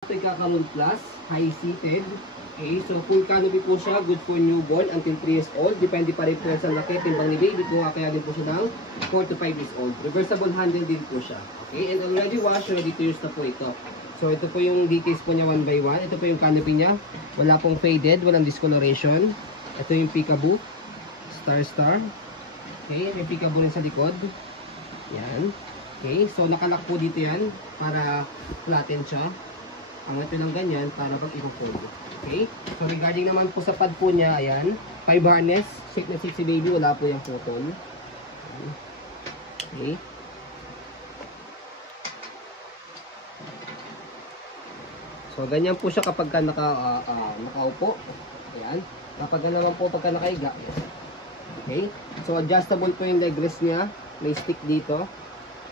Kakaroon Plus, high-seated. Okay, so full canopy po siya, good for newborn until 3 years old. Depende pa rin po sa laki, timbang ni baby. Kung kaya din po siya ng 4 to 5 years old. Reversible handle din po siya. Okay, and already washed, ready to use na po ito. So ito po yung details po niya one by one. Ito po yung canopy niya. Wala pong faded, walang discoloration. Ito yung peekaboo, star. Okay, may peekaboo rin sa likod. Yan. Okay, so nakalak po dito yan para flatten siya. Ang ito lang ganyan para pag i-fold. Okay? So regarding naman po sa pad po niya, ayan, 5 harness, shake na shake si baby, wala po yung putol. Okay? So ganyan po siya kapag ka nakaupo. Ayan. Kapag naman po pagka nakaiga. Okay? So adjustable po yung leg rest niya. May stick dito.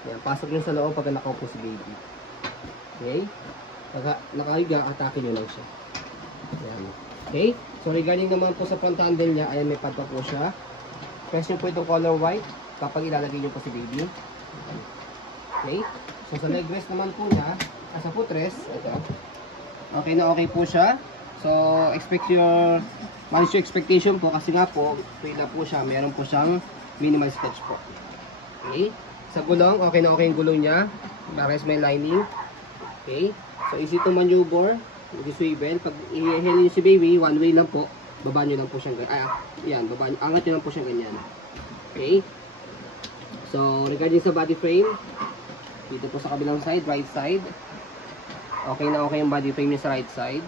Ayan, pasok yun sa loob pagka nakaupo si baby. Okay? Pagka nakaiga, atake nyo lang siya. Ayan. Okay? So regarding naman po sa front handle niya, ayan, may pad pa po siya. Press nyo po itong color white kapag ilalagay nyo po si baby. Okay? So sa leg rest naman po niya, sa footrest, ito. Okay na okay po siya. So manage your expectation po kasi nga po, free na po siya. Meron po siyang minimal stretch po. Okay? Sa gulong, okay na okay yung gulong niya. Pares may lining. Okay? So easy to maneuver, swivel. Pag i-hel nyo si baby, one way lang po, baba nyo lang po siyang ganyan. Yan, baba nyo, angat nyo lang po siyang ganyan. Okay? So regarding sa body frame, dito po sa kabilang side, right side. Okay na okay yung body frame niya sa right side.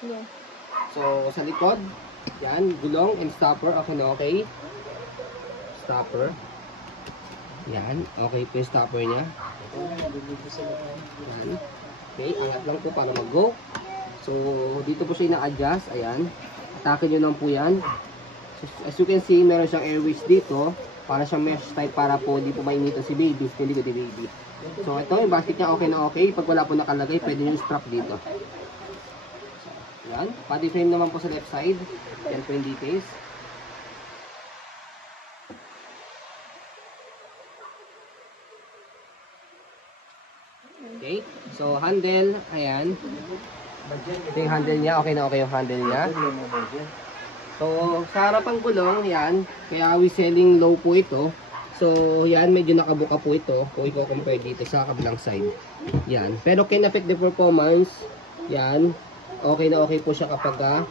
Yeah. So sa likod, yan, gulong and stopper, okay na okay. Stopper. Yan, okay po yung stopper niya. Yan. Okay, angat lang po para mag-go. So, dito po siya ina-adjust. Ayan. Atake nyo lang po yan. So, as you can see, meron siyang airways dito. Para siyang mesh type para po hindi po mainito si baby. Hindi ko di baby. So, ito yung basket niya okay na okay. Pag wala po nakalagay, pwede nyo strap dito. Yan. Body frame naman po sa left side. Yan po yung details. Okay, so handle, ayan. Ito yung handle niya, okay na okay yung handle niya. So, sa harapang gulong, yan. Kaya we selling low po ito. So, yan, medyo nakabuka po ito. Kung i-compare dito sa kabilang side. Yan. Pero can affect the performance. Yan. Okay na okay po siya kapag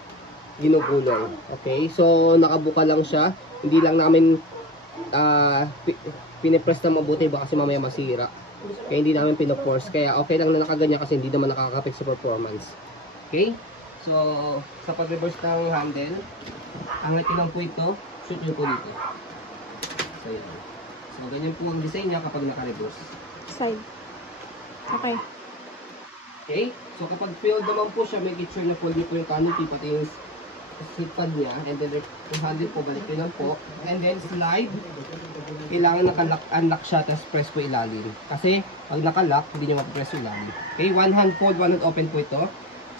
ginugulong. Okay, so nakabuka lang siya. Hindi lang namin pinipress na mabuti baka kasi mamaya masira. Kaya hindi namin pinaforce. Kaya okay lang na nakaganyan kasi hindi naman nakaka-affect sa performance. Okay? So, sa pag-reverse ng handle, angat lang po ito, shoot nyo po dito. So, yun. So, ganyan po ang design niya kapag naka-reverse. Side. Okay. Okay? So, kapag filled naman po siya, make it sure na full nyo po yung canopy, pati yung seat pad niya. And then, yung handle po, balik nyo lang po. And then, slide. Kailangan naka-unlock siya, tapos press po ilalim. Kasi, pag naka-lock, hindi nyo mapapress yung ilalim. Okay? One hand fold, one hand open po ito.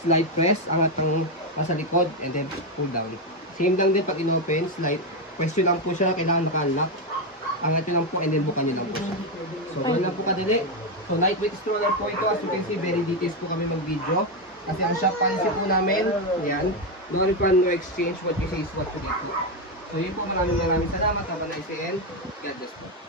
Slide press, angat ng nasa likod, and then pull down. Same lang din pag in-open, slide. Press nyo lang po siya, kailangan naka-unlock. Angat nyo lang po, and then bukan nyo lang po siya. So, doon lang po kadali. So, lightweight stroller po ito. As you can see, very details po kami mag-video. Kasi ang shop policy po namin, yan. No refund, no exchange. What you say is what you get. So, yun po, maraming salamat. Have a nice day and God bless po.